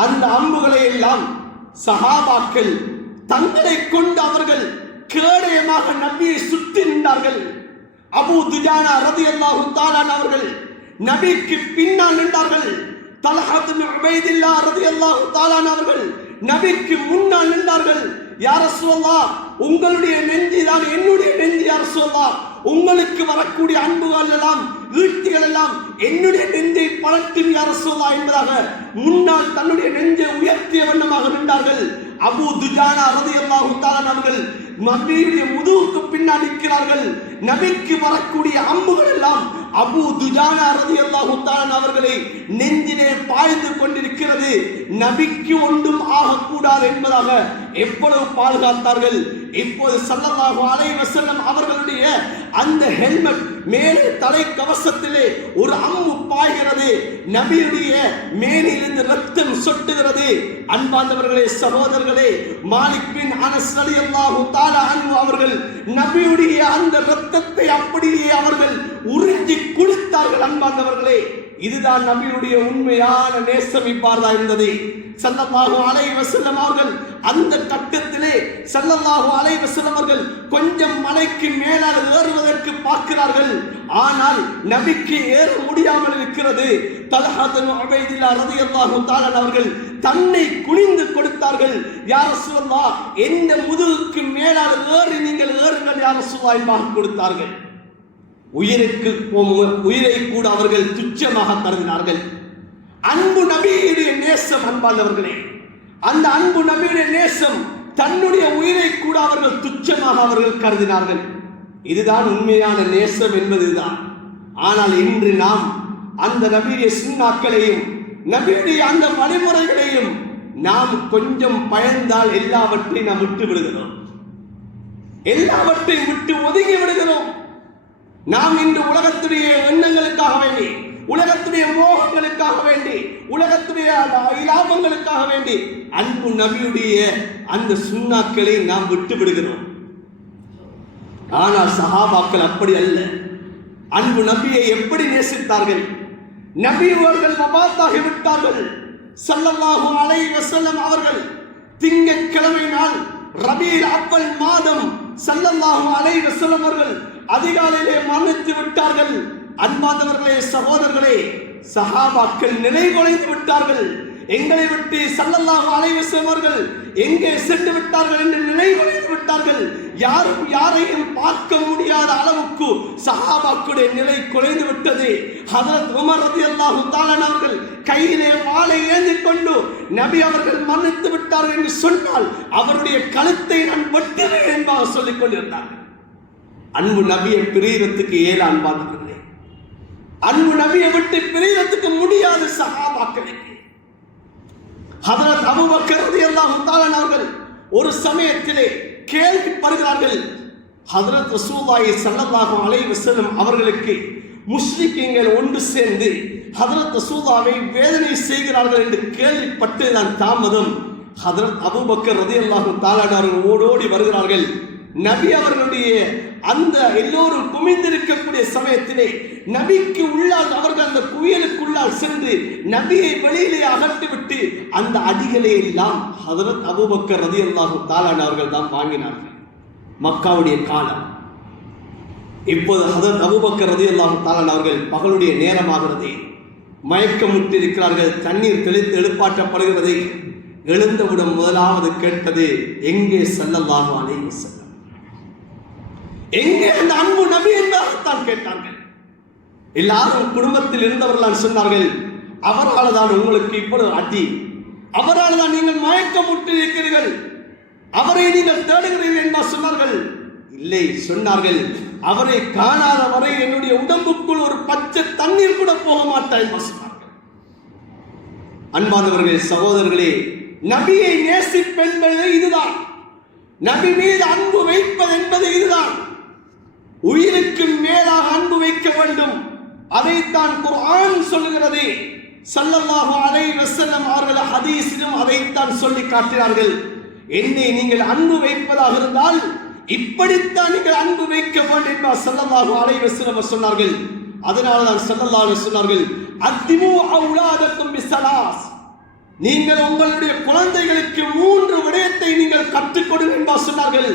அந்த அம்புகளை எல்லாம் சஹாபாக்கள் தங்களை கொண்டு அவர்கள் கேடயமாக நபியை சுற்றி நின்றார்கள். அபூ துஜானா ரலியல்லாஹு தஆலா அவர்கள் நபிக்கு பின்னால் நின்றார்கள். தல்ஹா இப்னு உபைதுல்லாஹ் ரலியல்லாஹு தஆலா அவர்கள் நபிக்கு முன்னால் நின்றார்கள். யா ரசூலல்லாஹ், உங்களுடைய நெஞ்சு தான் என்னுடைய நெஞ்சு. யா ரசூலல்லாஹ், உங்களுக்கு வரக்கூடிய அன்புகள் எல்லாம், ஈட்டிகள் எல்லாம் என்னுடைய நெஞ்சை பலட்டும் யா ரசூலல்லாஹ் என்பதாக முன்னால் தன்னுடைய நெஞ்சை உயர்த்திய வண்ணமாக நின்றார்கள். அபூ துஜானா ரலியல்லாஹு தஆலா அவர்கள் நபியுடைய முதுகுக்கு பின்னால் நிற்கிறார்கள். நபிக்கு வரக்கூடிய அம்புகள் எல்லாம் அபூ துஜானா ரலியல்லாஹு தஆலா அவர்களை நெஞ்சிலே பாய்ந்து கொண்டிருக்கிறது. நபிக்கு ஒன்றும் ஆகக்கூடாது என்பதாக எவ்வளவு பாதுகாத்தார்கள். இப்போது ஸல்லல்லாஹு அலைஹி வஸல்லம் அவர்களுடைய அந்த ஹெல்மெட் மேலே தலை கவசத்திலே ஒரு அம்பு பாய்கிறது. நபியுடைய மேனிலிருந்து ரத்தம் சொட்டுகிறது. அன்பார்ந்தவர்களே, சகோதரர்களே, மாலிக் பின் அனஸ் ரலியல்லாஹு தஆலா அன்ஹு அவர்கள் நபியுடைய அந்த ரத்தத்தை அப்படியே அவர்கள் உறிஞ்சி குடித்தார்கள். அன்பார்ந்தவர்களே, இதுதான் நபியுடைய உண்மையான நேசம். இவ்வாறுதான் இருந்தது. ஸல்லல்லாஹு அலைஹி வஸல்லம் அவர்கள் அந்த கட்டத்திலே ஸல்லல்லாஹு அலைஹி வஸல்லம் அவர்கள் கொஞ்சம் மலைக்கு மேலால் ஏறுவதற்கு பார்க்கிறார்கள். ஆனால் நபிக்கு ஏற முடியாமல் இருக்கிறது. தல்ஹா இப்னு உபைதுல்லாஹ் ரலியல்லாஹு தஆலா அவர்கள் தன்னை குனிந்து கொடுத்தார்கள். யா ரசூலல்லாஹ், எந்த முதுகுக்கு மேலால் ஏறி நீங்கள் ஏறுங்கள் யா ரசூலல்லாஹ் என்பதாக கொடுத்தார்கள். உயிரை கூட அவர்கள் துச்சமாக கருதினார்கள். அன்பு நபியுடைய நேசம். அன்பார்ந்தவர்களே, அந்த அன்பு நபியுடைய நேசம், தன்னுடைய உயிரை கூட அவர்கள் துச்சமாக அவர்கள் கருதினார்கள். இதுதான் உண்மையான நேசம் என்பதுதான். ஆனால் இன்று நாம் அந்த நபியுடைய சுன்னாக்களையும் நபியுடைய அந்த வழிமுறைகளையும் நாம் கொஞ்சம் பயந்தால் எல்லாவற்றையும் நாம் விட்டு விடுகிறோம். எல்லாவற்றையும் விட்டு ஒதுங்கி விடுகிறோம். நாம் இன்று உலகத்துடைய எண்ணங்களுக்காக வேண்டி, உலகத்துடைய மோகங்களுக்காக வேண்டி, உலகத்துடைய லாபங்களுக்காக வேண்டி அன்பு நபியுடைய அந்த சுன்னாக்களை நாம் விட்டு விடுகிறோம். ஆனால் சஹாபாக்கள் அப்படி அல்ல. அன்பு நபியை எப்படி நேசித்தார்கள்! நபி அவர்கள் வஃபாத்தாகி விட்டார்கள். ஸல்லல்லாஹு அலைஹி வஸல்லம் அவர்கள் திங்கட்கிழமை நாள் ரபீல் அவ்வல் மாதம் ஸல்லல்லாஹு அலைஹி வஸல்லம் அவர்கள் அதிகாலையிலே மரணித்து விட்டார்கள். அன்பார்ந்தவர்களே, சகோதரர்களே, சஹாபாக்கள் நிலை குலைந்து விட்டார்கள். எங்களை விட்டு ஸல்லல்லாஹு அலைஹி வஸல்லம் அவர்கள் எங்கே சென்று விட்டார்கள் என்று நிலை குலைந்து விட்டார்கள். யாரும் யாரையும் பார்க்க முடியாத அளவுக்கு சஹாபாக்களுடைய நிலை குலைந்து விட்டது. ஹஜ்ரத் உமர் ரலியல்லாஹு தஆலா அவர்கள் கையிலே வாளை ஏந்தி கொண்டு நபி அவர்கள் மரணித்து விட்டார்கள் என்று சொன்னால் அவருடைய கழுத்தை நான் வெட்டுவேன் என்பதாக சொல்லிக் கொண்டிருந்தார்கள். அன்பு நபியை பிரியறதுக்கு ஏழு. அன்பார்ந்தவர்களே, அன்பு நபியை விட்டு பிரியறதுக்கு முடியாது சஹாபாக்களுக்கு. ஹஜ்ரத் அபூபக்கர் ரலியல்லாஹு தஆலா அவர்கள் ஒரு சமயத்திலே கேள்விப்படுகிறார்கள். ஹஜ்ரத் ரசூலுல்லாஹி ஸல்லல்லாஹு அலைஹி வஸல்லம் அவர்களுக்கு முஸ்லிம்கள் ஒன்று சேர்ந்து ஹஜ்ரத் ரசூலுல்லாஹை வேதனை செய்கிறார்கள் என்று கேள்விப்பட்டதுதான் தாமதம். ஹஜ்ரத் அபூபக்கர் ரலியல்லாஹு தஆலா அவர்கள் ஓடோடி வருகிறார்கள். நபி அவர்களுடைய அந்த எல்லோரும் குமிந்திருக்கக்கூடிய சமயத்திலே நபிக்கு உள்ளால் அவர்கள் அந்த குயலுக்குள்ளால் சென்று நபியை வெளியிலே அகற்றிவிட்டு அந்த அடிகளை எல்லாம் ஹஜ்ரத் அபூபக்கர் ரலியல்லாஹு தஆலா அவர்கள் தான் வாங்கினார்கள். மக்காவுடைய காலம். இப்போது ஹஜ்ரத் அபூபக்கர் ரலியல்லாஹு தஆலா அவர்கள் பகலுடைய நேரமாகிறது. மயக்கமுற்று இருக்கிறார்கள். தண்ணீர் தெளித்து எழுப்பாற்றப்படுகிறது. எழுந்தவுடன் முதலாவது கேட்டது, எங்கே ஸல்லல்லாஹு அலைஹி வஸல்லம்? எங்கே அந்த அன்பு நபி என்பதாகத்தான் கேட்டார்கள். எல்லாரும் குடும்பத்தில் இருந்தவர்கள் சொன்னார்கள், அவரால் தான் உங்களுக்கு இவ்வளவு அடி, அவரால் தான் நீங்கள் மயக்கமுட்டு இருக்கிறீர்கள், அவரை நீங்கள் தேடுகிறீர்கள் என்பா சொன்னார்கள். இல்லை, சொன்னார்கள், அவரை காணாத வரை என்னுடைய உடம்புக்குள் ஒரு பச்சை தண்ணீர் கூட போக மாட்டாய் என்பா சொன்னார்கள். அன்பானவர்களே, சகோதரர்களே, நபியை நேசிப்பென்பது இதுதான். நபி மீது அன்பு வைப்பது என்பது இதுதான். உயிருக்கு மேலாக அன்பு வைக்க வேண்டும். அதைத்தான் குர்ஆன் சொல்லுகிறது. ஸல்லல்லாஹு அலைஹி வஸல்லம் அவர்கள் ஹதீஸிலும் அதைத்தான் சொல்லி காட்டினார்கள். என்னை நீங்கள் அன்பு வைப்பதாக இருந்தால் இப்படித்தான் நீங்கள் அன்பு வைக்க வேண்டும் என்று ஸல்லல்லாஹு அலைஹி வஸல்லம் சொன்னார்கள். அதனால்தான் ஸல்லல்லாஹு அலைஹி சொன்னார்கள், அத்திமு அவுலாதக்கும் பிஸலாஸ், நீங்கள் உங்களுடைய குழந்தைகளுக்கு 3 விடயத்தை நீங்கள் கற்றுக் கொடுங்கள் என்று சொன்னார்கள்.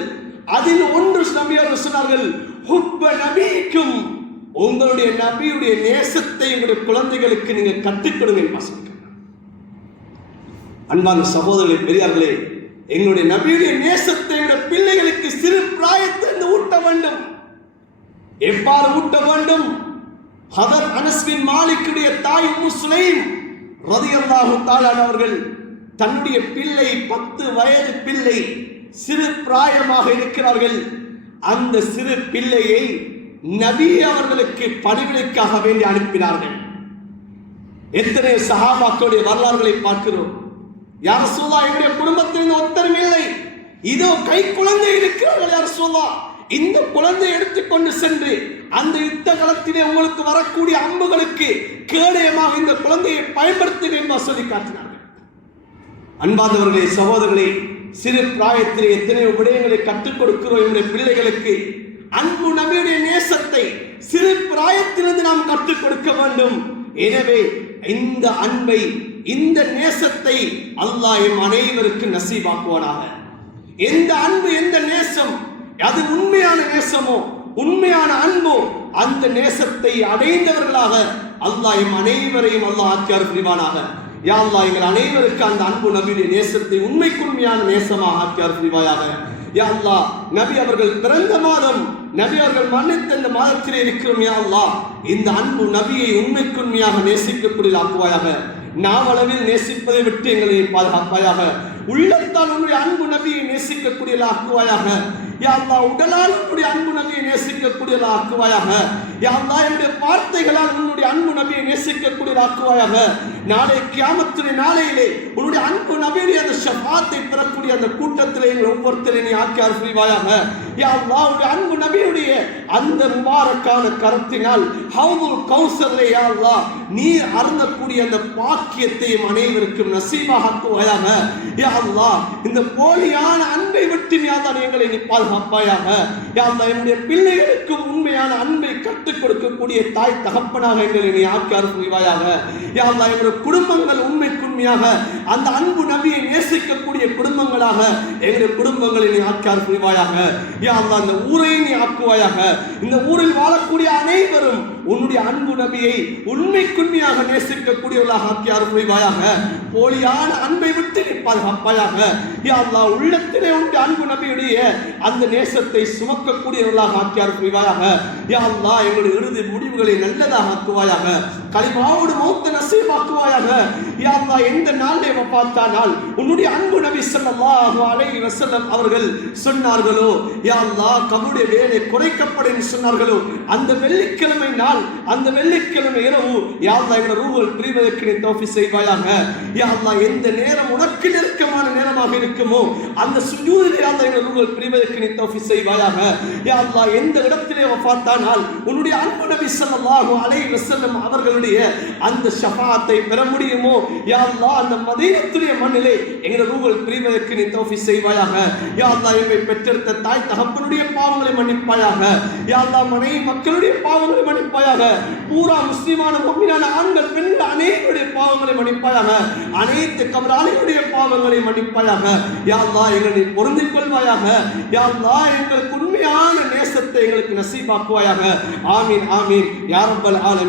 அதில் ஒன்று நபியர்கள் சொன்னார்கள், ஹுப்ப நபிக்கும், உங்களுடைய நபியுடைய நேசத்தை உங்களுடைய குழந்தைகளுக்கு நீங்கள் கற்றுக் கொடுங்க என்று சொன்னார்கள். அன்பான சகோதரர்களே, பெரியார்களே, எங்களுடைய நபியுடைய நேசத்தை பிள்ளைகளுக்கு சிறு பிராயத்திலிருந்து ஊட்ட வேண்டும். எவ்வாறு ஊட்ட வேண்டும்? ஹதரத் அனஸ் பின் மாலிக்குடைய தாய் உம்மு சுலைம் ரலியல்லாஹு தஆலா அவர்கள் தன்னுடைய பிள்ளை 10 வயது பிள்ளை சிறு பிராயமாக இருக்கிறார்கள். அந்த சிறு பிள்ளையை நபி அவர்களுக்கு பணிவிடைக்காக வேண்டி அனுப்பினார்கள். எத்தனை சஹாபாக்களுடைய வரலாறுகளை பார்க்கிறோம். யா ரசூலுல்லாஹ், என்னுடைய குடும்பத்தில் ஒருத்தரும் இல்லை, இதோ கை குழந்தை இருக்கிறார்கள் யா ரசூலுல்லாஹ், இந்த குழந்தையை எடுத்துக்கொண்டு சென்று அந்த யுத்த களத்திலே உங்களுக்கு வரக்கூடிய அம்புகளுக்கு கேடயமாக இந்த குழந்தையை பயன்படுத்துகிறேன் என்று சொல்லி காட்டினார்கள். அன்பார்ந்தவர்களே, சகோதரர்களே, சிறு பிராயத்திலே எத்தனையோ விடயங்களை கற்றுக் கொடுக்கிறோம். என்னுடைய பிள்ளைகளுக்கு அன்பு நபியுடைய நேசத்தை சிறு பிராயத்திலிருந்து நாம் கற்றுக் கொடுக்க வேண்டும். எனவே இந்த அன்பை, இந்த நேசத்தை அல்லாஹ் எம் அனைவருக்கு நசீபாக்குவானாக. எந்த அன்பு, எந்த நேசம் அது உண்மையான நேசமோ, உண்மையான அன்போ, அந்த நேசத்தை அடைந்தவர்களாக அல்லாஹ் எம் அனைவரையும் அல்லாஹ் ஆக்கியார் புரிவானாக. யா அல்லாஹ், எங்கள் அனைவருக்கு அந்த அன்பு நபியுடைய நேசத்தை உண்மைக்குண்மையான நேசமாக ஆக்கியார் புரிவாயாக. யா அல்லாஹ், நபி அவர்கள் பிறந்த மாதம், நபி அவர்கள் மன்னித்த இந்த மாதத்திலே இருக்கிறோம். யா அல்லாஹ், இந்த அன்பு நபியை உண்மைக்குண்மையாக நேசிக்கக்கூடிய ஆக்குவாயாக. நாவளவில் நேசிப்பதை விட்டு எங்களை பாதுகாப்பாயாக. உள்ளத்தால் உன்னுடைய அன்பு நபியை நேசிக்கக்கூடிய ஆக்குவாயாக. யா அல்லாஹ், உடலால் உன்னுடைய அன்பு நபியை நேசிக்கக்கூடிய ஆக்குவாயாக. யா அல்லாஹ், என்னுடைய வார்த்தைகளால் உன்னுடைய அன்பு நபியை நேசிக்கக்கூடிய ஆக்குவாயாக. நாளை கியாமத்துடைய நாளையிலே உன்னுடைய அன்பு நபியுடைய அந்த ஷஃபாத்தை பெறக்கூடிய அந்த கூட்டத்திலே எங்கள் ஒவ்வொருத்தரை நீ ஆக்கியார் புரிவாயாக. யா அல்லாஹ், உன்னுடைய அன்பு நபியுடைய அந்த முபாரக்கான கரத்தினால் ஹவுதுல் கௌசர்லே யா அல்லாஹ் நீர் அருந்தக்கூடிய அந்த பாக்கியத்தையும் அனைவருக்கும் நசீபாக ஆக்குவாயாக. யா அல்லாஹ், இந்த போலியான அன்பை விட்டு யா அல்லாஹ் எங்களை நீ பாதுகாப்பாயாக. யா அல்லாஹ், என்னுடைய பிள்ளைகளுக்கும் உண்மையான அன்பை கற்றுக் கொடுக்கக்கூடிய தாய் தகப்பனாக எங்களை நீ ஆக்கியார் புரிவாயாக. யா அல்லாஹ், எங்களுடைய குடும்பங்கள் உண்மைக்குண்மையாக அந்த அன்பு நபியை நேசிக்கக்கூடிய குடும்பங்களாக எங்களுடைய குடும்பங்களை நீ ஆக்கியார் புரிவாயாக. யா அல்லாஹ், இந்த ஊரை நீ ஆக்குவாயாக. இந்த ஊரில் வாழக்கூடிய அனைவரும் உன்னுடைய அன்பு நபியை உண்மைக்குண்மையாக நேசிக்கக்கூடியவர்களாக ஆக்கியார் புரிவாயாக. போலியான அன்பை விட்டு நீ பாதுகாப்பாயாக. யா அல்லாஹ், உள்ளத்திலே உன்னுடைய அன்பு நபியுடைய அந்த நேசத்தை சுமக்கக்கூடியவர்களாக ஆக்கியார் புரிவாயாக. யா அல்லாஹ், எங்களுடைய இறுதி முடிவுகளை நல்லதாக ஆக்குவாயாக. கலிமாவோடு மௌத்த நசீபாக்குவாயாக. யா அல்லாஹ், எந்த நாளே வஃபாத்தானால் உன்னுடைய அன்பு நபி ஸல்லல்லாஹு அலைஹி வஸல்லம் அவர்கள் சொன்னார்களோ, யா அல்லாஹ், கபருடைய வேலை குறைக்கப்படும் சொன்னார்களோ, அந்த வெள்ளிக்கிழமை நாள், அந்த வெள்ளிக்கிழமை இரவு யா அல்லாஹ் எங்கள் ரூஹுல் பிரிவதற்கு நீ தௌஃபீக் செய்வாயாக. யா அல்லாஹ், எந்த நேரம் உனக்கு நெருக்கமான நேரமாக இருக்குமோ அந்த சுஜூதிலே யா அல்லாஹ் எங்கள் ரூஹுல் பிரிவதற்கு நீ தௌஃபீக் செய்வாயாக. யா அல்லாஹ், எந்த இடத்திலே வஃபாத்தானால் உன்னுடைய அன்பு நபி ஸல்லல்லாஹு அலைஹி வஸல்லம் அவர்களுடைய அந்த ஷஃபாஅத்தை பெற முடியுமோ, யா அல்லாஹ், அந்த மதீனத்துடைய மண்ணிலே எங்கள் ரூஹுல் பிரிவதற்கு நீ தௌஃபீக் செய்வாயாக. யா அல்லாஹ், எம்மை பெற்றெடுத்த தாய் தகப்பனுடைய பாவங்களை மன்னிப்பாயாக. யா அல்லாஹ், மனைவி மக்களுடைய பாவங்களை மன்னிப்பாயாக. பூரா முஸ்லிமான முஃமினான ஆண்கள் பெண்கள் அனைவருடைய பாவங்களை மன்னிப்பாயாக. அனைத்து கபராளிகளுடைய பாவங்களை மன்னிப்பாயாக. யா அல்லாஹ், எங்களை பொருந்திக் கொள்வாயாக. யா அல்லாஹ், எங்களுக்கு உண்மையான நேசத்தை எங்களுக்கு நசீபாக்குவாயாக. ஆமீன், ஆமீன் யா ரப்பல் ஆலமீன்.